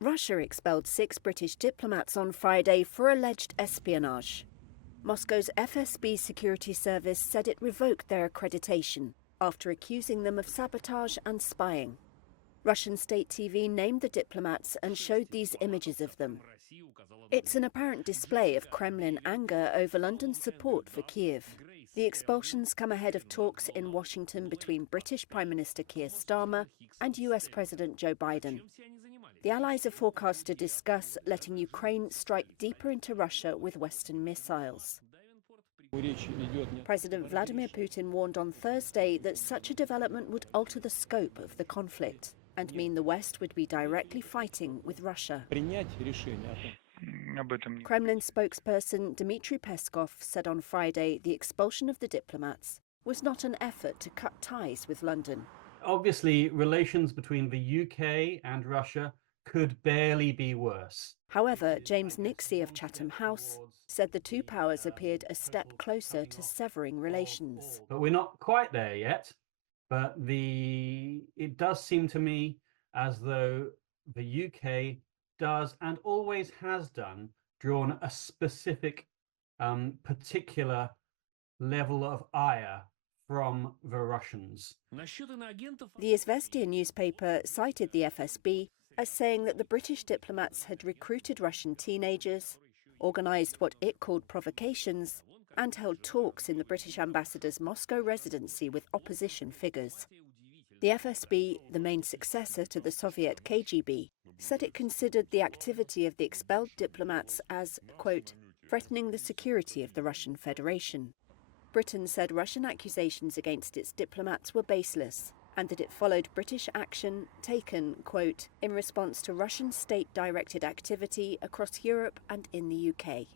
Russia expelled 6 British diplomats on Friday for alleged espionage. Moscow's FSB security service said it revoked their accreditation after accusing them of sabotage and spying. Russian state TV named the diplomats and showed these images of them. It's an apparent display of Kremlin anger over London's support for Kiev. The expulsions come ahead of talks in Washington between British Prime Minister Keir Starmer and US President Joe Biden. The Allies are forecast to discuss letting Ukraine strike deeper into Russia with Western missiles. President Vladimir Putin warned on Thursday that such a development would alter the scope of the conflict and mean the West would be directly fighting with Russia. Kremlin spokesperson Dmitry Peskov said on Friday the expulsion of the diplomats was not an effort to cut ties with London. Obviously, relations between the UK and Russia could barely be worse. However, James Nixie of Chatham House said the two powers appeared a step closer to severing relations. But we're not quite there yet. But it does seem to me as though the UK does and always has done drawn a specific, particular level of ire from the Russians. The Izvestia newspaper cited the FSB as saying that the British diplomats had recruited Russian teenagers, organised what it called provocations, and held talks in the British ambassador's Moscow residency with opposition figures. The FSB, the main successor to the Soviet KGB, said it considered the activity of the expelled diplomats as, quote, threatening the security of the Russian Federation. Britain said Russian accusations against its diplomats were baseless and that it followed British action taken, quote, in response to Russian state-directed activity across Europe and in the UK.